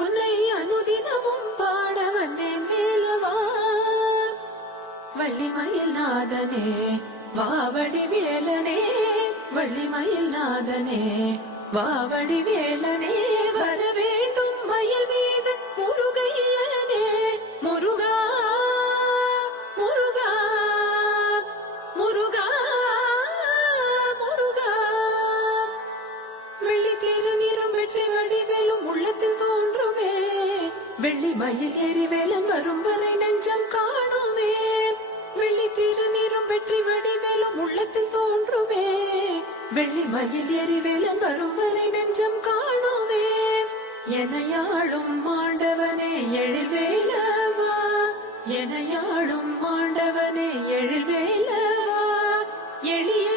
உன்னை அனுதினமும் பாட வந்தேன் வேலவா. வள்ளிமயில் நாதனே வாவடி வேலனே, வள்ளிமயில் நாதனே வாவடி வேலனே, வர வேண்டும் மயில் மீது முருகையனே. முருகா முருகா முருகா முருகா. வெள்ளி திருநீரும் வெற்றி வடிவேலும் உள்ளத்தில் தோன்றுமே, வெள்ளி மயில் ஏறி வேலன் வரும் வரை நெஞ்சம் காணுமே. வெள்ளி திருநீரும் வெற்றி வடிவேலும் உள்ளத்தில் தோன்றுமே, வெள்ளி மயில் ஏறி வேலன் வரும் வரை நெஞ்சம் காணுமே. எனையாளும் ஆண்டவனே எழில் வேலவா, எனையாளும் ஆண்டவனே எழில் வேலவா. எளிய